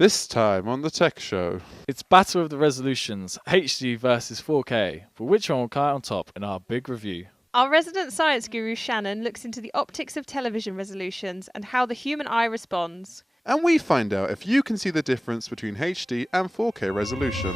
This time on the Tech Show. It's Battle of the Resolutions, HD versus 4K, but which one will come out on top in our big review? Our resident science guru Shannon looks into the optics of television resolutions and how the human eye responds. And we find out if you can see the difference between HD and 4K resolution.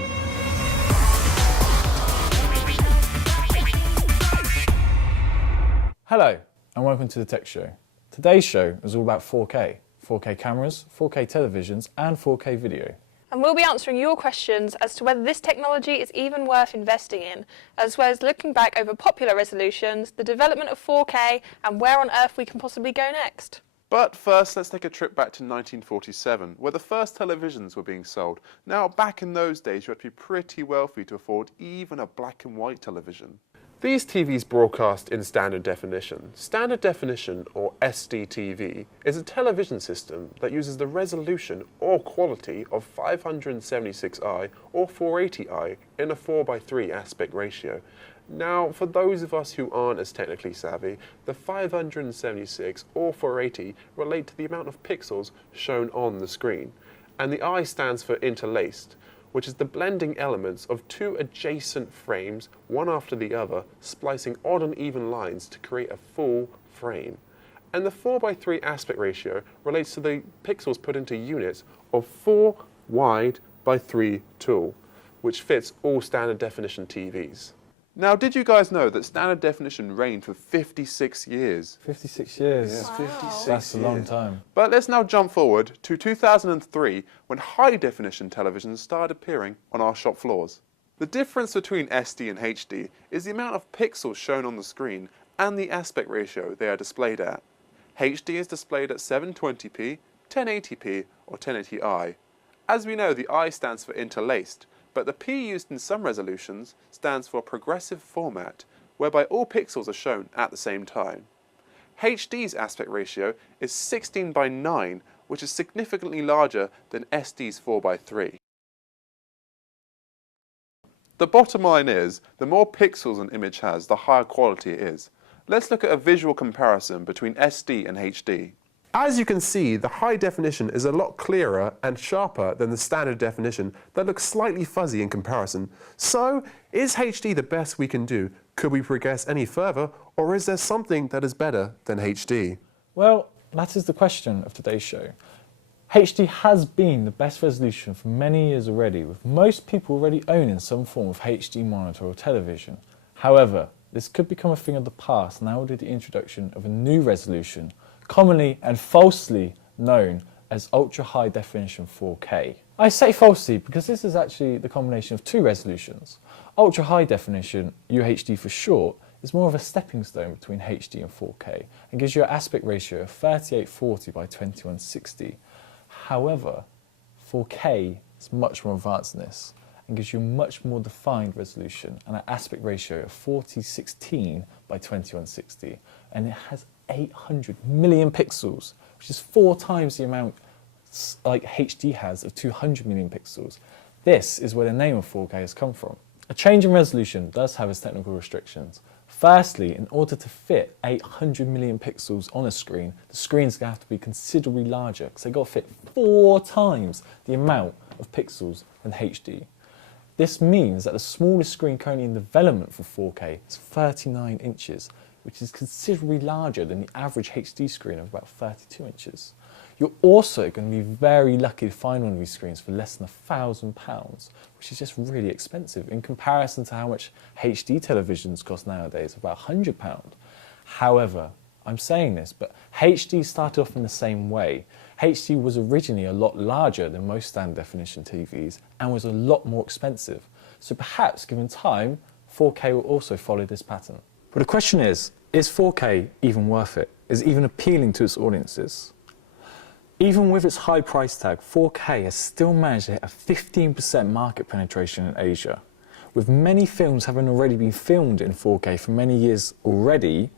Hello, and welcome to the Tech Show. Today's show is all about 4K. 4K cameras, 4K televisions, and 4K video. And we'll be answering your questions as to whether this technology is even worth investing in, as well as looking back over popular resolutions, the development of 4K, and where on earth we can possibly go next. But first, let's take a trip back to 1947, where the first televisions were being sold. Now, back in those days, you had to be pretty wealthy to afford even a black and white television. These TVs broadcast in standard definition. Standard definition, or SDTV, is a television system that uses the resolution or quality of 576i or 480i in a 4:3 aspect ratio. Now, for those of us who aren't as technically savvy, the 576 or 480 relate to the amount of pixels shown on the screen, and the I stands for interlaced, which is the blending elements of two adjacent frames, one after the other, splicing odd and even lines to create a full frame. And the 4:3 aspect ratio relates to the pixels put into units of 4 wide by 3 tall, which fits all standard definition TVs. Now, did you guys know that standard definition reigned for 56 years? 56 years. Yes, 56 That's a long time. But let's now jump forward to 2003, when high definition televisions started appearing on our shop floors. The difference between SD and HD is the amount of pixels shown on the screen and the aspect ratio they are displayed at. HD is displayed at 720p, 1080p or 1080i. As we know, the I stands for interlaced, but the P used in some resolutions stands for progressive format, whereby all pixels are shown at the same time. HD's aspect ratio is 16:9, which is significantly larger than SD's 4:3. The bottom line is, the more pixels an image has, the higher quality it is. Let's look at a visual comparison between SD and HD. As you can see, the high definition is a lot clearer and sharper than the standard definition that looks slightly fuzzy in comparison. So, is HD the best we can do? Could we progress any further, or is there something that is better than HD? Well, that is the question of today's show. HD has been the best resolution for many years already, with most people already owning some form of HD monitor or television. However, this could become a thing of the past now with the introduction of a new resolution, commonly and falsely known as ultra high definition 4K. I say falsely because this is actually the combination of two resolutions. Ultra high definition, UHD for short, is more of a stepping stone between HD and 4K and gives you an aspect ratio of 3840 by 2160. However, 4K is much more advanced than this and gives you a much more defined resolution and an aspect ratio of 4016 by 2160, and it has 800 million pixels, which is 4 times the amount like HD has of 200 million pixels. This is where the name of 4K has come from. A change in resolution does have its technical restrictions. Firstly, in order to fit 800 million pixels on a screen, the screen's going to have to be considerably larger because they've got to fit 4 times the amount of pixels than HD. This means that the smallest screen currently in development for 4K is 39 inches, which is considerably larger than the average HD screen of about 32 inches. You're also going to be very lucky to find one of these screens for less than £1,000, which is just really expensive in comparison to how much HD televisions cost nowadays, about £100. However, I'm saying this, but HD started off in the same way. HD was originally a lot larger than most standard definition TVs and was a lot more expensive. So perhaps, given time, 4K will also follow this pattern. But the question is 4K even worth it? Is it even appealing to its audiences? Even with its high price tag, 4K has still managed to hit a 15% market penetration in Asia. With many films having already been filmed in 4K for many years already,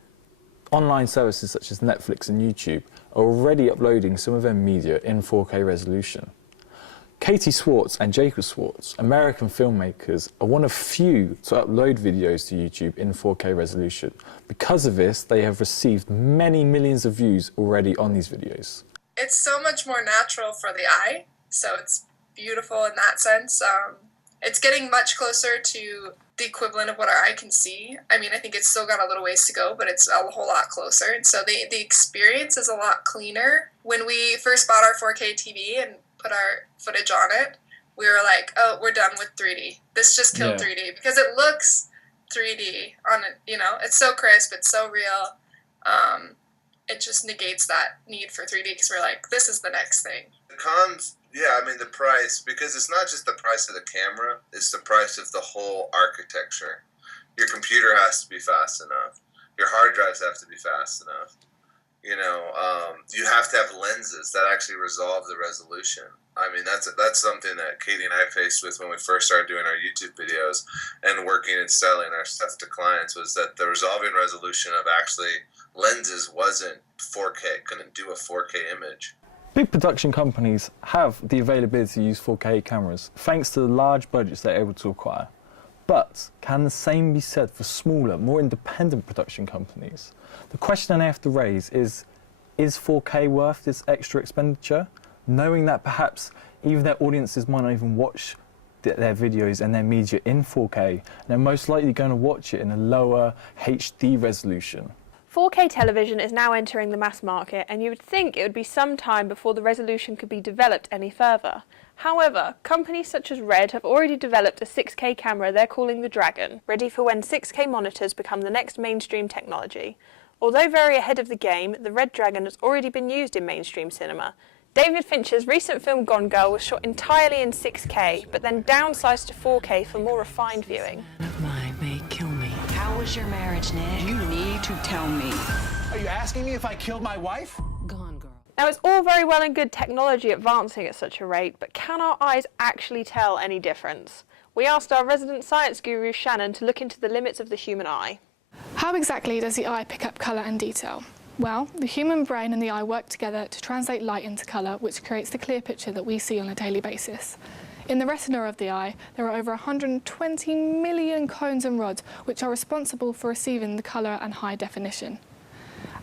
online services such as Netflix and YouTube are already uploading some of their media in 4K resolution. Katie Swartz and Jacob Swartz, American filmmakers, are one of few to upload videos to YouTube in 4K resolution. Because of this, they have received many millions of views already on these videos. It's so much more natural for the eye, so it's beautiful in that sense. It's getting much closer to the equivalent of what our eye can see. I mean, I think it's still got a little ways to go, but it's a whole lot closer. And so the experience is a lot cleaner. When we first bought our 4K TV and put our footage on it, we were like, oh, we're done with 3D. This just killed 3D because it looks 3D on it. You know, it's so crisp, it's so real. It just negates that need for 3D because we're like, this is the next thing. The cons, yeah, I mean the price, because it's not just the price of the camera, it's the price of the whole architecture. Your computer has to be fast enough. Your hard drives have to be fast enough. You know, you have to have lenses that actually resolve the resolution. I mean, that's something that Katie and I faced with when we first started doing our YouTube videos and working and selling our stuff to clients, was that the resolving resolution of actually lenses wasn't 4K, couldn't do a 4K image. Big production companies have the availability to use 4K cameras thanks to the large budgets they're able to acquire. But can the same be said for smaller, more independent production companies? The question I have to raise is 4K worth this extra expenditure? Knowing that perhaps even their audiences might not even watch their videos and their media in 4K, and they're most likely going to watch it in a lower HD resolution. 4K television is now entering the mass market, and you would think it would be some time before the resolution could be developed any further. However, companies such as Red have already developed a 6K camera they're calling the Dragon, ready for when 6K monitors become the next mainstream technology. Although very ahead of the game, the Red Dragon has already been used in mainstream cinema. David Fincher's recent film Gone Girl was shot entirely in 6K, but then downsized to 4K for more refined viewing. Of mine may kill me. How was your marriage, Nick? You need to tell me. Are you asking me if I killed my wife? Gone Girl. Now, it's all very well and good technology advancing at such a rate, but can our eyes actually tell any difference? We asked our resident science guru Shannon to look into the limits of the human eye. How exactly does the eye pick up colour and detail? Well, the human brain and the eye work together to translate light into colour, which creates the clear picture that we see on a daily basis. In the retina of the eye, there are over 120 million cones and rods which are responsible for receiving the colour and high definition.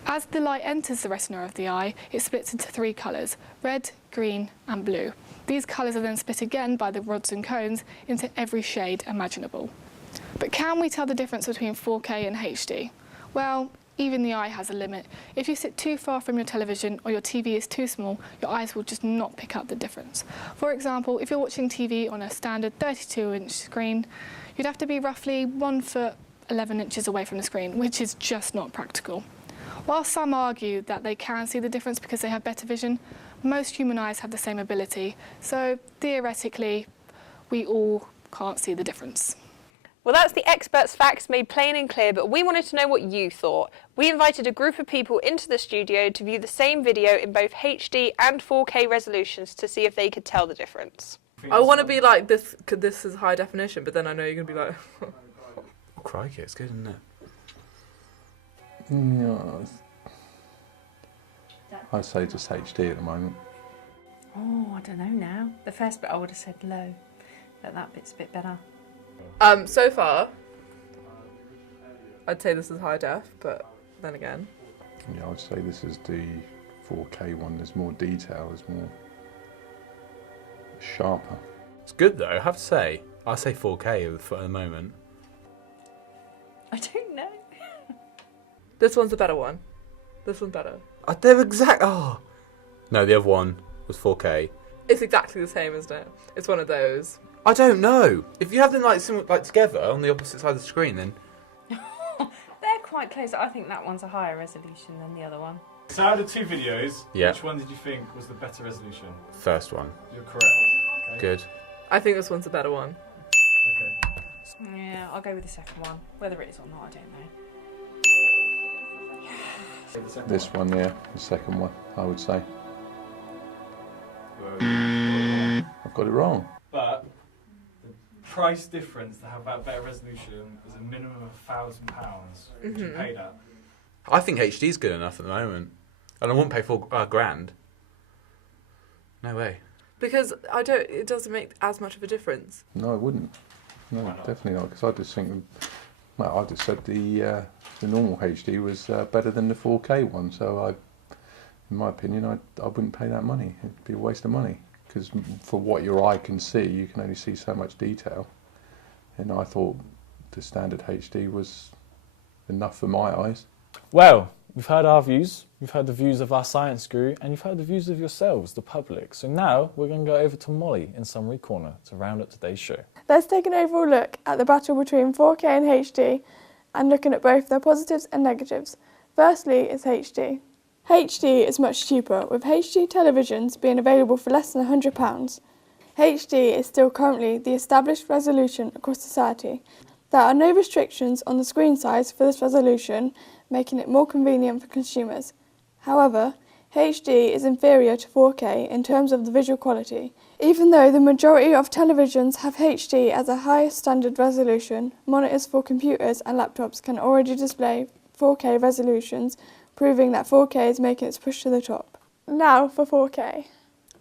As the light enters the retina of the eye, it splits into 3 colours: red, green and blue. These colours are then split again by the rods and cones into every shade imaginable. But can we tell the difference between 4K and HD? Well, even the eye has a limit. If you sit too far from your television or your TV is too small, your eyes will just not pick up the difference. For example, if you're watching TV on a standard 32-inch screen, you'd have to be roughly 1 foot 11 inches away from the screen, which is just not practical. While some argue that they can see the difference because they have better vision, most human eyes have the same ability, so theoretically, we all can't see the difference. Well, that's the experts' facts made plain and clear, but we wanted to know what you thought. We invited a group of people into the studio to view the same video in both HD and 4K resolutions to see if they could tell the difference. I want to be like, this is high definition, but then I know you're going to be like... Oh, crikey, it's good, isn't it? Yeah, I'd say just HD at the moment. Oh, I don't know now. The first bit I would have said low, but that bit's a bit better. So far, I'd say this is high def, but then again. Yeah, I'd say this is the 4K one. There's more detail, there's more sharper. It's good though, I have to say. I say 4K at the moment. I don't know. This one's a better one. This one's better. They're exact. Oh no, the other one was 4K. It's exactly the same, isn't it? It's one of those. I don't know. If you have them like together on the opposite side of the screen, then They're quite close. I think that one's a higher resolution than the other one. So out of the 2 videos, yeah, which one did you think was the better resolution? First one. You're correct. Okay. Good. I think this one's a better one. Okay. Yeah, I'll go with the second one. Whether it is or not, I don't know. This one, yeah, the second one, I would say. I've got it wrong. But the price difference to have that better resolution is a minimum of £1,000, which you pay that. I think HD's good enough at the moment, and I wouldn't pay £4,000. No way. Because it doesn't make as much of a difference. No, I wouldn't. No, definitely not. Because I just think, well, I just said the normal HD was better than the 4K one. So in my opinion, I wouldn't pay that money. It'd be a waste of money. because for what your eye can see, you can only see so much detail. And I thought the standard HD was enough for my eyes. Well, you've heard our views, you've heard the views of our science guru, and you've heard the views of yourselves, the public. So now we're going to go over to Molly in Summary Corner to round up today's show. Let's take an overall look at the battle between 4K and HD and looking at both their positives and negatives. Firstly is HD. HD is much cheaper, with HD televisions being available for less than £100. HD is still currently the established resolution across society. There are no restrictions on the screen size for this resolution, making it more convenient for consumers. However, HD is inferior to 4K in terms of the visual quality. Even though the majority of televisions have HD as a highest standard resolution, monitors for computers and laptops can already display 4K resolutions, proving that 4K is making its push to the top. Now for 4K.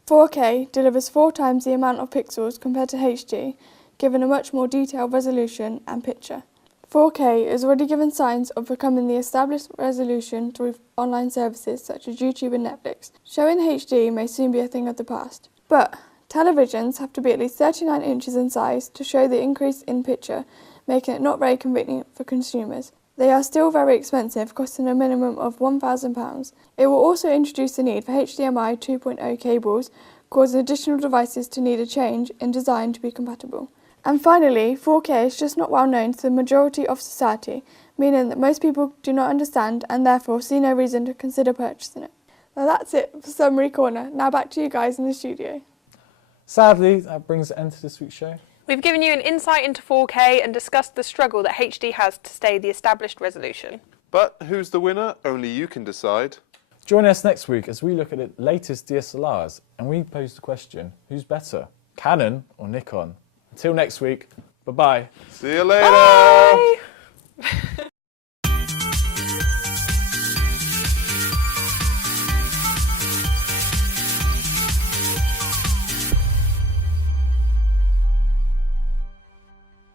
4K delivers 4 times the amount of pixels compared to HD, giving a much more detailed resolution and picture. 4K is already given signs of becoming the established resolution through online services such as YouTube and Netflix. Showing HD may soon be a thing of the past. But televisions have to be at least 39 inches in size to show the increase in picture, making it not very convenient for consumers. They are still very expensive, costing a minimum of £1,000. It will also introduce the need for HDMI 2.0 cables, causing additional devices to need a change in design to be compatible. And finally, 4K is just not well known to the majority of society, meaning that most people do not understand and therefore see no reason to consider purchasing it. Now that's it for Summary Corner. Now back to you guys in the studio. Sadly, that brings an end to this week's show. We've given you an insight into 4K and discussed the struggle that HD has to stay the established resolution. But who's the winner? Only you can decide. Join us next week as we look at the latest DSLRs and we pose the question, who's better, Canon or Nikon? Until next week, bye-bye. See you later. Bye.